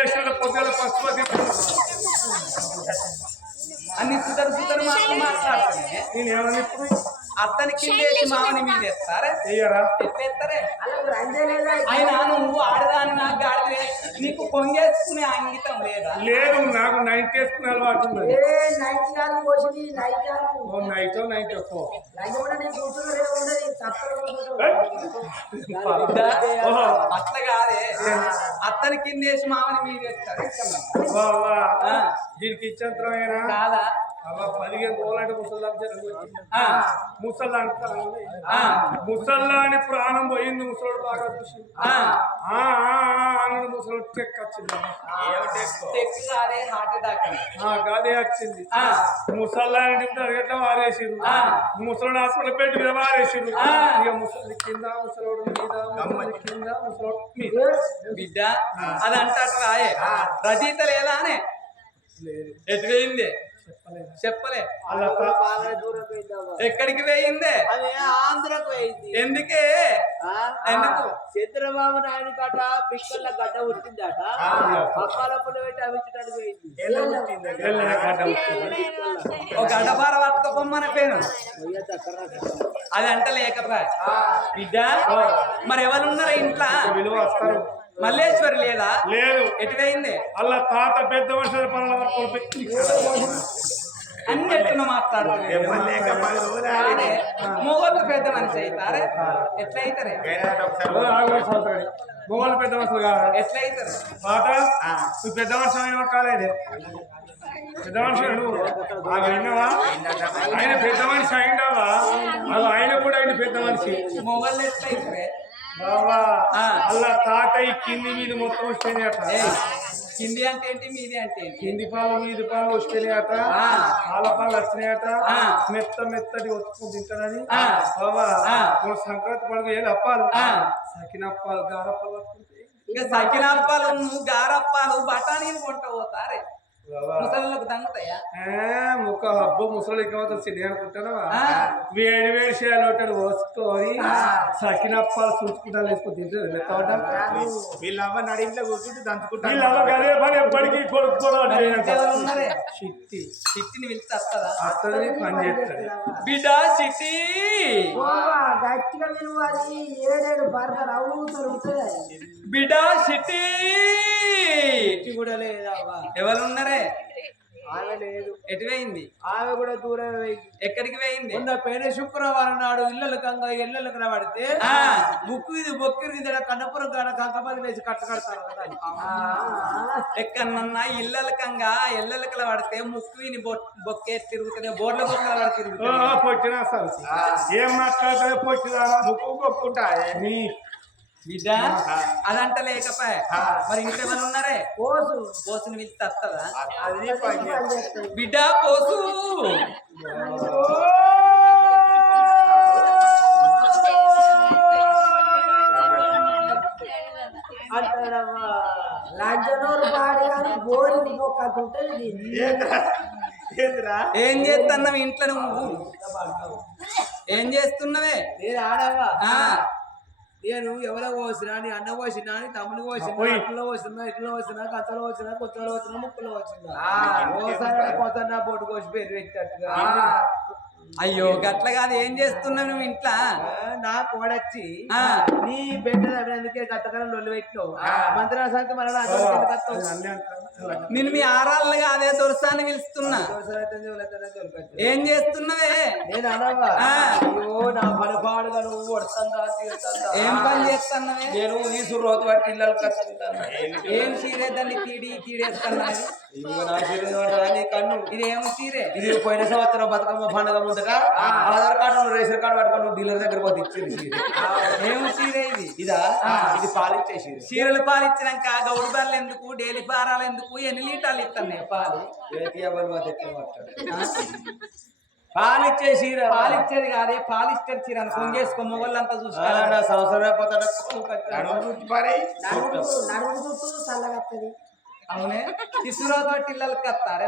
చేసిన పొద్దున పశుపతి అన్ని సుతరు సుతరు మాటలు నేను ఏమన్నా ఇప్పుడు అత్తని కిందేసి మామని మీద ఎత్తారే లేదా అయినా నువ్వు ఆడదాని నాకు గాడిదే నీకు పొంగేసుకునే అంగితం లేదా? లేదు నాకు నైట్ వేసుకునే అలవాటు నైట్ నైట్ ఎక్కువ. అట్లా కాదే. అత్తని కిందేసి మామని మీద ఎత్తారు వా, వా. ఆ. దీనికి ఇచ్చంతరమేనా కాదా? అవ్వ పదిహేను కోలాంటి ముసల్లా ఆ, ముసల్లా అంటా ఆ, ముసల్లా అని ప్రాణం పోయింది ముసలోడు బాగా చూసి అన్నాడు ముసలోడు టెక్ వచ్చింది. గాదే వచ్చింది. ఆ, ముసల్లా అని అరగట్ల వారేసిరు ఆ. ముసలోడు హాస్పిటల్ బెడ్ మీద వారేసిరు ఆ. ఇక ముసలి కింద ముసలోడు మీద ముసలి కింద ముసలోడు బిడ్డ? అదంటే అట్లా రాయే. రచయిత లేదా. అనే లేదు. చెప్పలే. ఎక్కడికి వేయిందే అది ఆంధ్రకు పోయింది. ఎందుకే? ఆ? ఎందుకు? చంద్రబాబు నాయుడు గడ్డ పిక్కల గడ్డ ఉట్టిందట. పక్కాల పుల్ల పెట్టి అవించడానికి పోయింది. ఒక పేరు పోయేది అది అంట లేకపోయా బిడ్డ మరి ఎవరున్నారా ఇంట్లో? విలువ వస్తారు. మల్లేశ్వరి లేదా? లేదు. ఎటు వేయింది అలా తాత పెద్ద మనుషుల పనుల వరకు పెట్టి అన్ని ఎట్టున మాట్లాడుతుంది మొగోళ్ళు పెద్ద మనిషి అవుతారే? ఎట్లా అవుతారే మొగలు పెద్ద మనుషులు కాదు ఎట్లా అవుతారు తాత నువ్వు పెద్ద మనిషి అయిన కాలేదే. పెద్ద మనిషి నువ్వు ఆమె అయినవా? ఆయన పెద్ద మనిషి అయినవా? అది ఆయన కూడా ఆయన పెద్ద మనిషి. మొగళ్ళు ఎట్లా ఆ. అలా తాతయ్య కింది మీద మొత్తం వస్తేనే అట. కింది అంటే ఏంటి మీది అంటే కింది పాలు మీది పాలు వస్తేనే అట. ఆ. పాల పాలు వచ్చినాయట ఆ. మెత్త మెత్తటి ఒత్తుకుని తింటాడని ఆ. బాబా సంక్రాంతి పండుగ ఏది? అప్పాలు. ఆ. సకినప్పాలు గారప్పాలు ఇంకా సకినప్పాలు నువ్వు గారప్పాలు బఠానీలు కొంట పోతారే. అబ్బో ముసలి ఎక్కువ సిద్ధి అనుకుంటానా ఆ. వేడి వేడి చేయాలి ఒకటి పోసుకొని సకినప్పాలు చూసుకుంటా తింటారు వీళ్ళమ్మ నడింట్లో కూర్చుంటే దంచుకుంటా పని ఎప్పటికీ చిట్టి. చిట్టిని వస్తుందా? పని చేస్తుంది బిడ్డ చిట్టి! విలువాలి ఏడేడు బర్గర్ అవుతారు బిడ్డ చిట్టి కూడా లేదవ్వా ఎవరు ఉన్నారే? ఆమె లేదు ఎటు వేయింది ఆమె కూడా దూరం ఎక్కడికి వేయింది పోయిన శుక్రవారం నాడు ఇళ్ళలకంగా ఇళ్ళలకు పడితే ఆ. ముక్కు ఇది బొక్కిరి ఇది కన్నపురం కాడ కంకపల్లి వేసి కట్ట కడతారు కదా ఎక్కడన్నా ఇళ్ళలకంగా ఇళ్ళలకల పడితే ముక్కు విని బొక్కే తిరుగుతుంది బోర్ల బొక్కల తిరుగుతుంది పొచ్చినా సార్ ఏం మాట్లాడతా పొచ్చిదా ముక్కు నీ బిడ్డ అదంట లేకపోయా. మరి ఇంట్లో ఎవరు ఉన్నారే? పోసు. పోసుని వస్తుందా? పని చేస్తుంది. బిడ్డ పోసు. లజ్జనూరు ఉంటుంది ఏం చేస్తున్నావు ఇంట్లో నువ్వు? ఏం చేస్తున్నావే? నేను ఆడవా? నేను ఎవరో పోసినా నీ అన్న పోసినా నీ తమ్ముడు పోసినా పోయి. అట్లలో పోసినా ఇట్లా పోసినా కత్తలో వచ్చినా కొత్తలో వచ్చినా ముక్కలో వచ్చినా ఓసారి కొత్త నా పొట్టు కోసి పేరు పెట్టినట్టుగా. అయ్యో గట్ల కాదు ఏం చేస్తున్నావు నువ్వు ఇంట్లో? నా కోడచ్చి ఆ. నీ బిడ్డ అందుకే గతకాలం లొల్లి పెట్టినావు. మంత్రాసానికి మన అన్నీ అంటారు. నేను మీ ఆరాళ్ళు కాదే దొరసాన్ని పిలుస్తున్నా. ఏం చేస్తున్నావే. అయ్యో నా పని పాడుగా నువ్వు ఏం పని చేస్తున్నావే? నేను ఈ పట్టి ఇళ్ళకి కట్టుకుంటాను ఏం చీరే దాన్ని తీడి తీడేస్తున్నావు ఇదిగో నా శరీరం రా నీ కన్ను. ఇది ఏం చీరే? ఇది పోయిన సంవత్సరం బతుకమ్మ పండుగ ముందట ఆధార్ కార్డు రేషన్ కార్డు పట్టుకొని డీలర్ దగ్గర పోతే ఇచ్చింది చీర. ఏం చీరే ఇది? ఇదా? ఇది పాలిచ్చేసి చీరలు పాలు ఇచ్చినాక గౌడు బార్లు ఎందుకు డైలీ పారాలు ఎందుకు ఎన్ని లీటర్లు ఇస్తున్నాయి పాలు? పాలిచ్చే చీర పాలు ఇచ్చేది కాదే పాలిస్టర్ చీర అని కొంగేసుకో మొగళ్ళంతా ఆ, చూసుకోవాలి సంవత్సరం అయిపోతాడు? అవునే. ఇసురోతో ఇళ్ళకి కత్తారు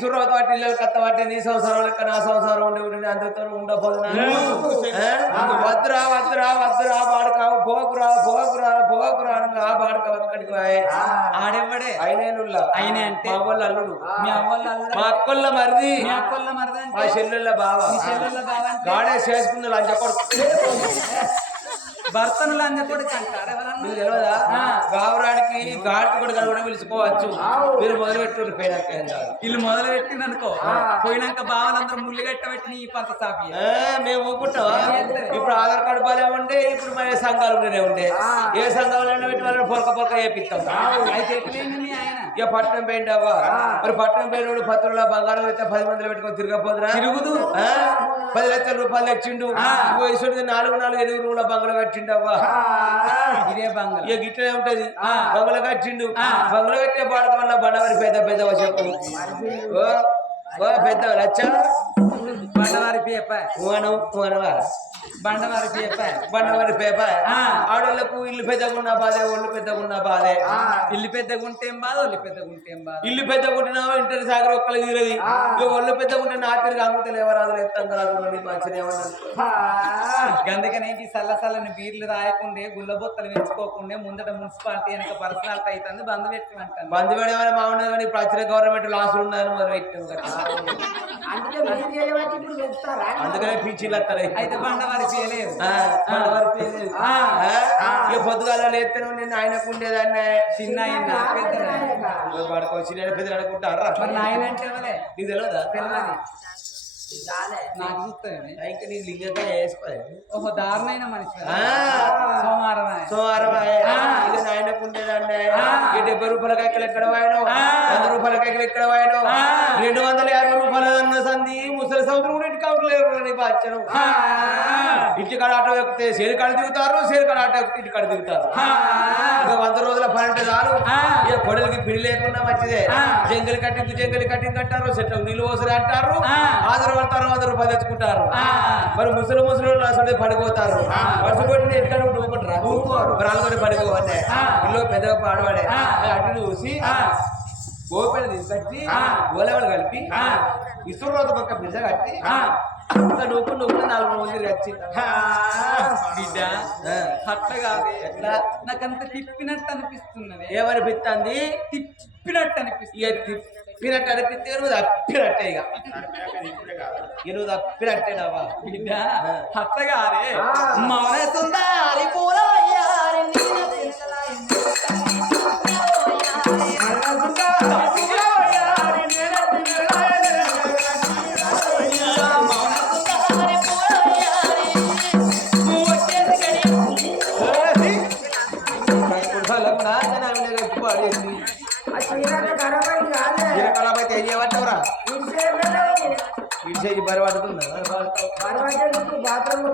సుర్రవత వాటి ఇళ్ళకి కత్త వాటి నీ సంసారం లెక్క నా సంసారం ఉండి ఉండి అందరితో ఉండబోదునా? వద్దురా వద్దురా వద్దురా బాడకావు పోకురా పోకురా పోకురా అనగా ఆ బాడక అక్కడికి పోయి ఆడెవ్వడే? అయినేనుల్లా అయినే అంటే? మా వాళ్ళ అల్లుడు. మీ అల్లుడు. మా అక్కొల్ల మరిది. మీ అక్కోళ్ళ మరదంటే మా చెల్లెళ్ళ బావ. మీ చెల్లెళ్ళ బావంటే గాడే చేసుకుంది లంచ కొడుకు భర్తను లంజ కొడుకు అంటారు ఎవరన్నా మీకు తెలియదా గావరాడికి గాడికి కూడా కూడా పిలుచుకోవచ్చు మీరు మొదలు పెట్టుకుని పోయినాక. వీళ్ళు మొదలు పెట్టిందనుకో పోయినాక బావలందరూ ముళ్ళు గట్టబెట్టి నీ పంత సాపి మేము ఊపుకుంటావా ఇప్పుడు ఆధార్ కార్డు బాలే ఉండే ఇప్పుడు మన సంఘాలు ఉండే ఏ సంఘాలు పెట్టి వాళ్ళని పొరక పొరక అయితే ఆయన? ఇక పట్నం పోయింది అవ్వ మరి పట్నం పోయినోడు పత్రుల బంగారం అయితే పది మందిలో పెట్టుకొని తిరగపోదురా? తిరుగుదు. పది లక్షల రూపాయలు తెచ్చిండు. నాలుగు నాలుగు ఎనిమిది రూముల బంగారం కట్టిండు అవ్వ. ఇదే బంగారం ఇక గిట్లనే ఉంటది. బంగ్లా కట్టిండు. బంగ్లా కట్టే పాడక వల్ల బండవారి పెద్ద పెద్ద చెప్పు పెద్ద లచ్చ. బండవారి పేప ఓనం ఓనవా బండవారి పేప బండవారి పేప ఆ. ఆడోళ్ళకు ఇల్లు పెద్దగున్న బాధే ఒళ్ళు పెద్దగున్న బాధే. ఇల్లు పెద్దగా ఉంటే ఏం బాధ ఒళ్ళు పెద్దగా ఉంటే ఏం బాధ? ఇల్లు పెద్దగుంటున్నా ఇంటర్ సాగర్ ఒక్కలు తీరది. ఒళ్ళు పెద్దగుంటే నా తిరిగి అమ్ముతలు ఎవరాదు ఎత్తాం రాదు అందుకనే ఈ సల్ల సల్లని బీర్లు రాయకుండే గుల్ల బొత్తలు పెంచుకోకుండా ముందట మున్సిపాలిటీ వెనక పర్సనాలిటీ అవుతుంది బంద్ పెట్టి అంటాను బంధు పెడమని బాగుండదు కానీ ఇప్పుడు వచ్చిన గవర్నమెంట్ లాసులు ఉన్నాయని మొదలు పెట్టాం అందుకనే పీచీలు వస్తాయి అయితే బండవారి చేయలేదు ఇక పొద్దుగాల లేస్తేనే నేను ఆయనకు ఉండేదాన్ని. చిన్న ఆయన పెద్ద ఆయన. పడుకోవచ్చు నేను పెద్ద అనుకుంటారా? నీకు తెలియదా తెలియదు నాకు చూస్తానే ఇంకా నీకు లింగంగా వేసుకోలేదు ఓహో దారుణమైన మనిషి ఆ. సోమవారం ఆయన. సోమవారం ఇక ఆయనకు ఉండేదాన్ని ఇక డెబ్బై రూపాయల ఎక్కడ వాయను? వంద రూపాయల ఎక్కడ వాయను? రెండు వందల యాభై రూపాయల అన్న సంధి ముసలి కూడా అవట్లేదు బాధ్యను ఇంటికాడ ఆటో ఎక్కితే సేరికాడ దిగుతారు సేరికాడ ఆటో ఎక్కితే ఇంటికాడ దిగుతారు. ఇక వంద రోజుల పని అంటే చాలు. ఇక కొడలికి పిడి లేకుండా మంచిదే. జంగలి కట్టింది జంగలి కట్టింది అంటారు చెట్లకు నీళ్ళు పోసరి అంటారు. ఆధార పడతారు వంద రూపాయలు తెచ్చుకుంటారు. మరి ముసలి ముసలి అసలు పడిపోతారు. వర్షం కొట్టిన ఎక్కడ వాళ్ళతో పడిపోవన్నే ఇల్లు పెద్దగా పాడవాడే అటు చూసి గోపెడ తీసుకొచ్చి గోలెవలు కలిపి ఇసురు రోజు పక్క బిడ్డ కట్టి అంత నూపు నూపు నాలుగు మంది వచ్చి బిడ్డ అట్లా కాదే. నాకంత తిప్పినట్టు అనిపిస్తున్నది. ఏమనిపిస్తుంది తిప్పినట్టు అనిపిస్తుంది. ఇక తిప్పినట్టు అనిపిస్తే నువ్వు తప్పినట్టే ఇక. నువ్వు తప్పినట్టేనావా బిడ్డ అట్లా కాదే. మౌన సుందరి పూలయ్యారి విడిచేసి బరి పడుతుందా పర్వాలేదు బాత్రూమ్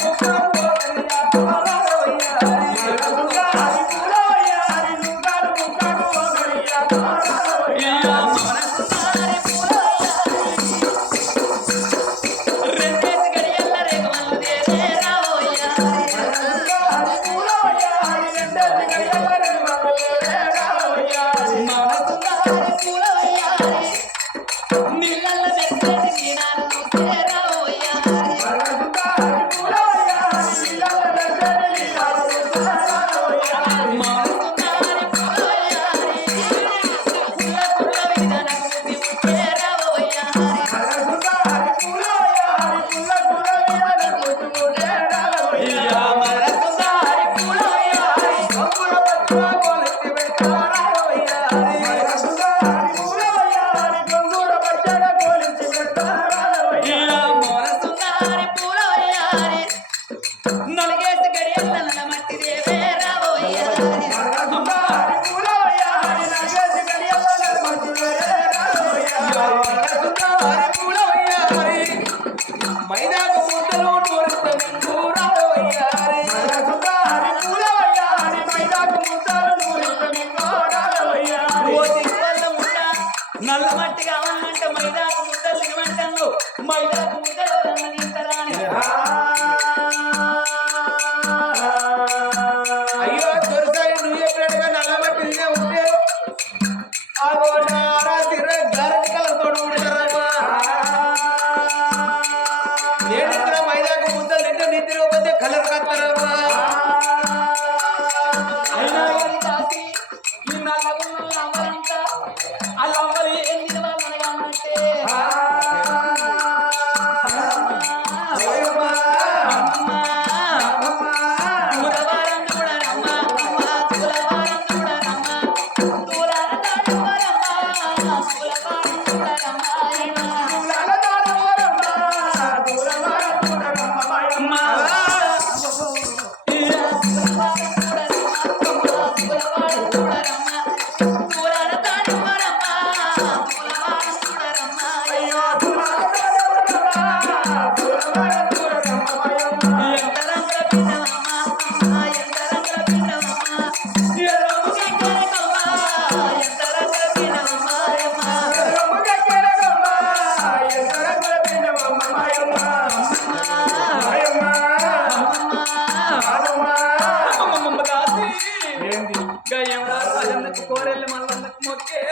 సుందరి.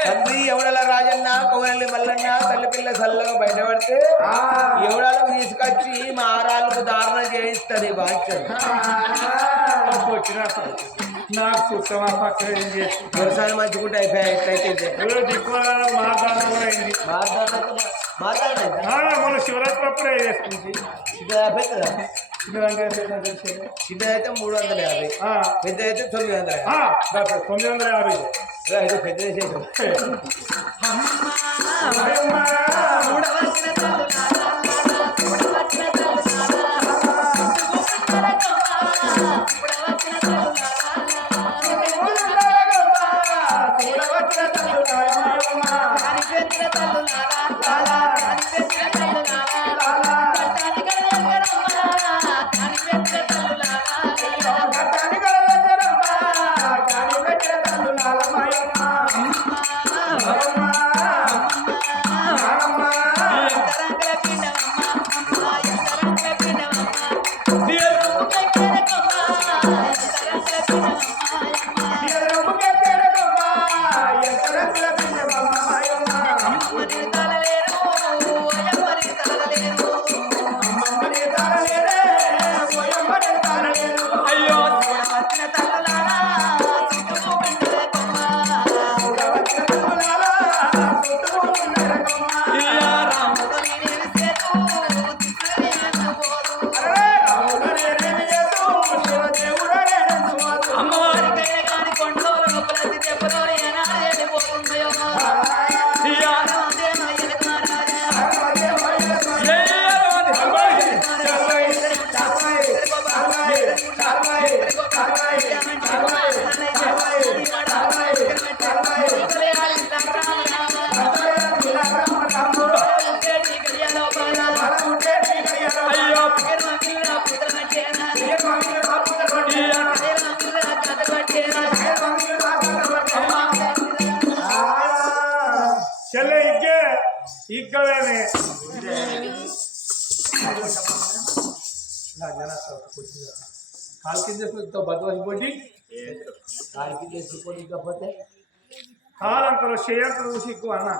తండ్రి ఎవడల రాజన్న కోవెల్లి మల్లన్న తల్లి పిల్ల చల్లగా బయటపడితే ఎవడాలకు తీసుకొచ్చి మా ఆరాలకు దారుణ చేయిస్తుంది బాధ్యత. నాకు చూస్తామా పక్కన ఏం చేసి? వ్యవసాయం మంచుకుంటే అయిపోయాయి ఎట్లయితే మాట్లాడలేదు మన శివరాత్రి అప్పుడే చేసుకుంది. చిన్న యాభై కదా అయితే మూడు వందల యాభై. పెద్ద అయితే తొమ్మిది వందల తొమ్మిది వందల యాభై. అయితే పెద్ద చేసేసాం కాల్ కింద బద్వాసి పోటీ చేసుకోకపోతే కాలంకలు చేయంకలు చూసి ఎక్కువ అన్న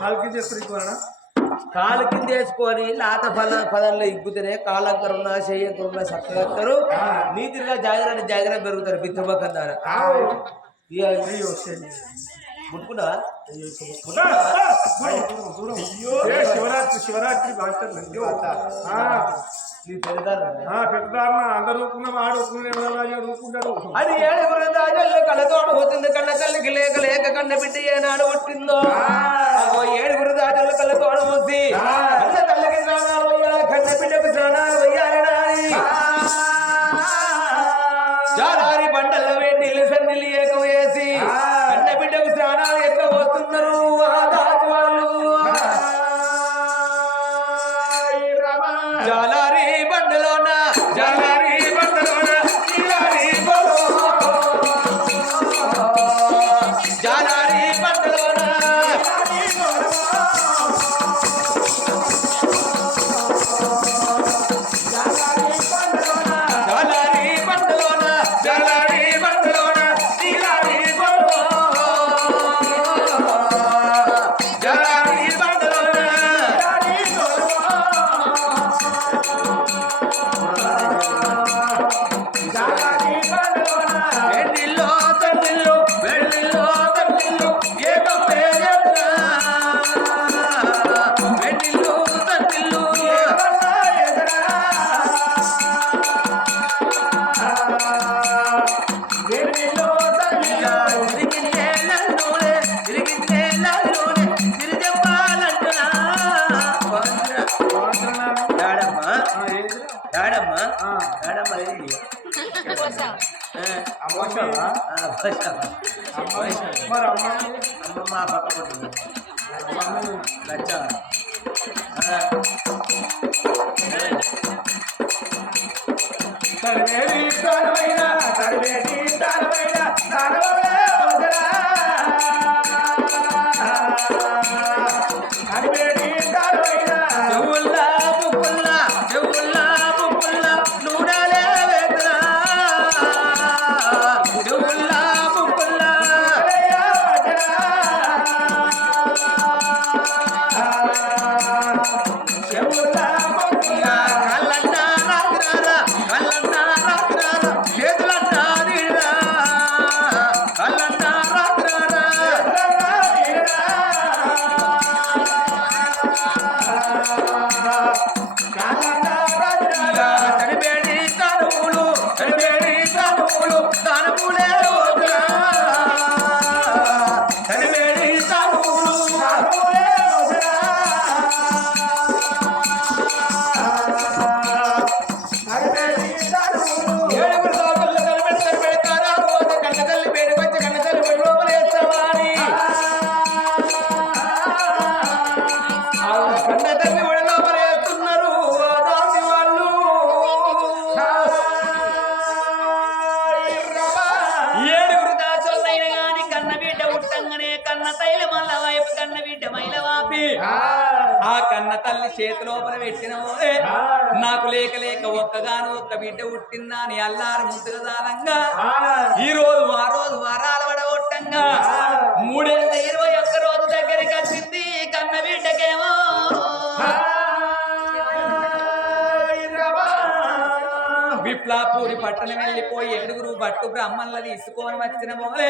కాల్ కింద ఎక్కువ అన్న కాలు కింద వేసుకొని లాత పద పదంలో ఇగ్గుతేనే కాలంకరున్నా చెయ్యంకరున్నా చక్కగత్తరు నీతిగా జాగ్రత్త జాగ్రత్త పెరుగుతారు పితృపక్కన ద్వారా. ముట్టుకున్నా శివరాత్రి శివరాత్రి భాస్కర్ ఆ, నీ పెడతారు ఆ, పెద్దదారుణ అందరూ ఊరుకున్నాం ఆడు ఊరుకునే ఊరుకుంటారు. అది ఏడుగురు దాజల్లో కళ్ళతోడు పోతుంది కన్న తల్లికి లేక లేక కన్న బిడ్డ ఏనాడు పుట్టిందో? ఏడుగురు దాజల్లో కళ్ళతోడు మూసి కన్న తల్లికి స్నానాలు వయ్యాలి కన్న బిడ్డకు స్నానాలు వయ్యాలి Bye. విప్లాపూరి పట్టణం వెళ్ళిపోయి ఏడుగురు బట్టు బ్రాహ్మణులు తీసుకొని వచ్చిన మోలే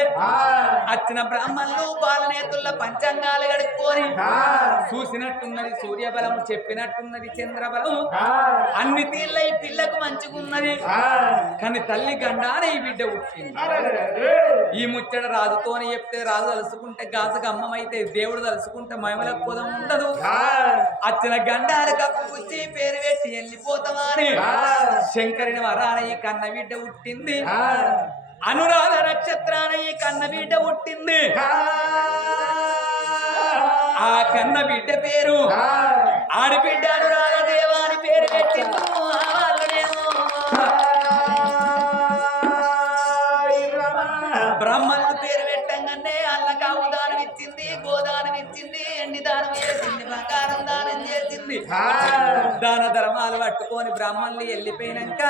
వచ్చిన బ్రాహ్మణులు బాలనేతుల పంచాంగాలు గడుక్కొని చూసినట్టున్నది సూర్యబలము చెప్పినట్టున్నది చంద్రబలము. అన్ని తీళ్ళ ఈ పిల్లకు మంచిగున్నది. కానీ తల్లి గండానే ఈ బిడ్డ పుట్టింది. ఈ ముచ్చట రాజుతోని చెప్తే రాజు తలుసుకుంటే గాజుకు అమ్మమైతే దేవుడు తలుసుకుంటే మహిమల పొదం ఉండదు. అచ్చిన గండాలు కప్పుకొచ్చి పేరు పెట్టి వెళ్ళిపోతామా అని శంకరుని ఈ కన్న బిడ్డ పుట్టింది అనురాధ నక్షత్రాన ఈ కన్న బిడ్డ పుట్టింది ఆ కన్న బిడ్డ పేరు ఆడబిడ్డ అనురాధ దేవాని పేరు పెట్టింది. పట్టుకొని బ్రాహ్మణులు వెళ్ళిపోయినాక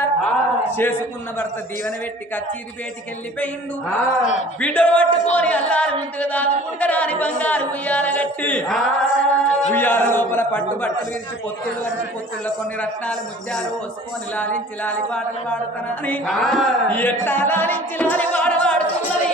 చేసుకున్న భర్త దీవెన పెట్టి కచ్చీరి పేటికి వెళ్ళిపోయిండు. బిడ్డలు పట్టుకొని అల్లారు దాచుకుంటారాని బంగారు ఉయ్యాల కట్టి ఉయ్యాల లోపల పట్టు బట్టలు విరిచి పొత్తులు వరిచి పొత్తుల్లో కొన్ని రత్నాలు ముత్యాలు పోసుకొని లాలించి లాలి పాటలు పాడుతానని ఎట్లా లాలించి లాలి పాట పాడుతున్నది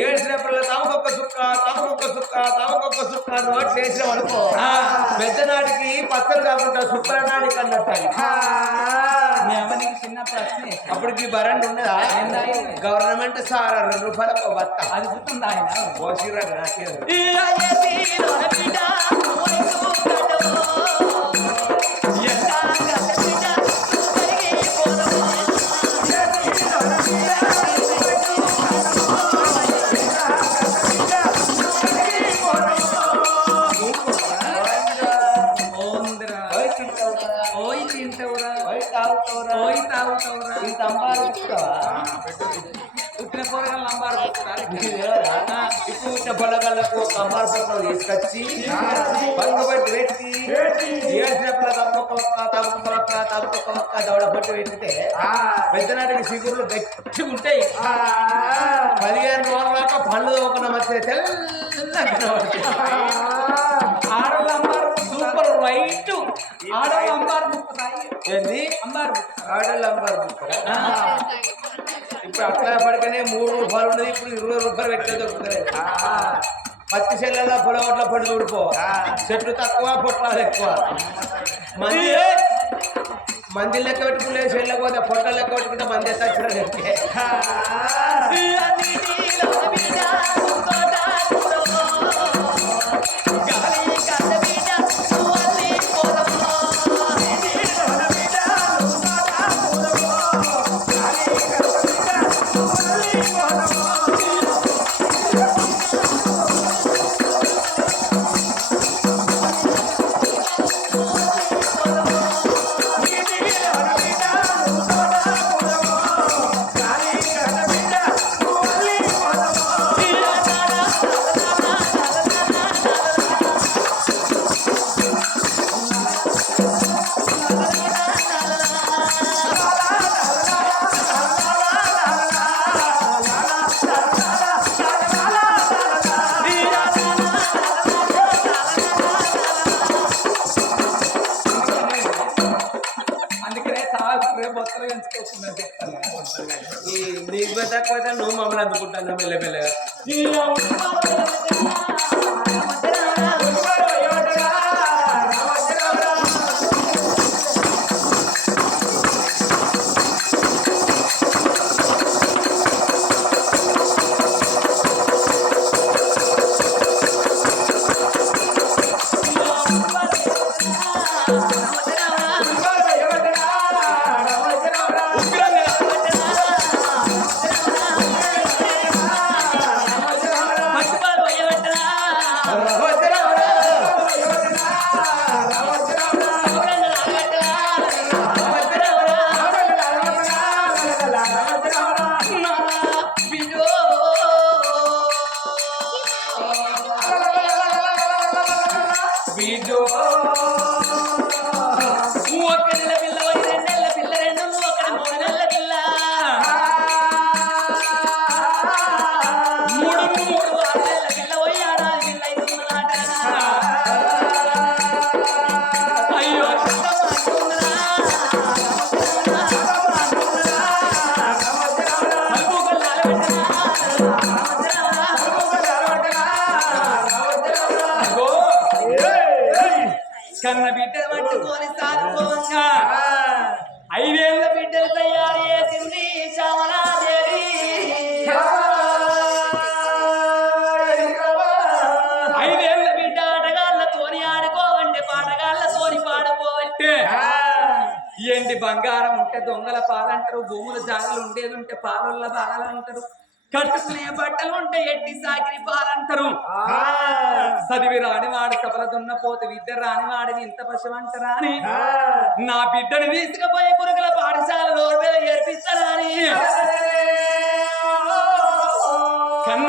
ఏడ్చినప్పుడు తమకొక్క సుక్క తమకొక్క సుక్క తమకొక్క సుక్క నోట్లు వేసినాం అనుకో పెద్ద నాటికి పచ్చలు కాకుండా సుక్కల నాటికి అన్నట్టు అది. మీ అమ్మ నీకు చిన్న ప్రశ్న అప్పటికి బరండి ఉన్నదా? గవర్నమెంట్ సార్ రెండు రూపాయలకు బత్త. అది ఆయన? అంబారు పుట్టలు తీసుకొచ్చి పక్కబట్టి పెట్టి దవడ పట్టు పెట్టితే పెద్దనాటికి సిగుర్లు గట్టిగా ఉంటాయి. పదిహేను రోజుల దాకా పళ్ళు ఒక తెల్లగా కనబడతాయి. ఆడవాళ్ళ సూపర్ రైట్ ఆడవాళ్ళ ఏంది? అంబారు. ఆడోళ్ళు అంబారు? ఇప్పుడు అట్లా పడకనే మూడు రూపాయలు ఉన్నది ఇప్పుడు ఇరవై రూపాయలు పెట్టే దొరుకుతుంది పత్తి చెల్లెల పొలగొట్ల పడి ఊడిపో. చెట్లు తక్కువ పొట్లాలు ఎక్కువ. మంది మంది లెక్క పెట్టుకుంటే చెల్లె పోతే పొట్ట లెక్క పెట్టుకుంటే మంది తచ్చిన మమ్మల్ని అందుకుంటాను మెల్లమెల్లగా? వీడు ఏంటి బంగారం ఉంటే దొంగల పాలంటారు భూముల జాగలు ఉండేది ఉంటే పాలల్ల బాలంటారు కట్టుకునే బట్టలు ఉంటే ఎట్టి సాకిరి పాలంటారు. చదివి రానివాడు సభల దున్నపోతు విద్య రానివాడిని ఇంత పశువంటరా అని నా బిడ్డను తీసుకుపోయి పురుగుల పాఠశాలలో ఏర్పిస్తారని కన్న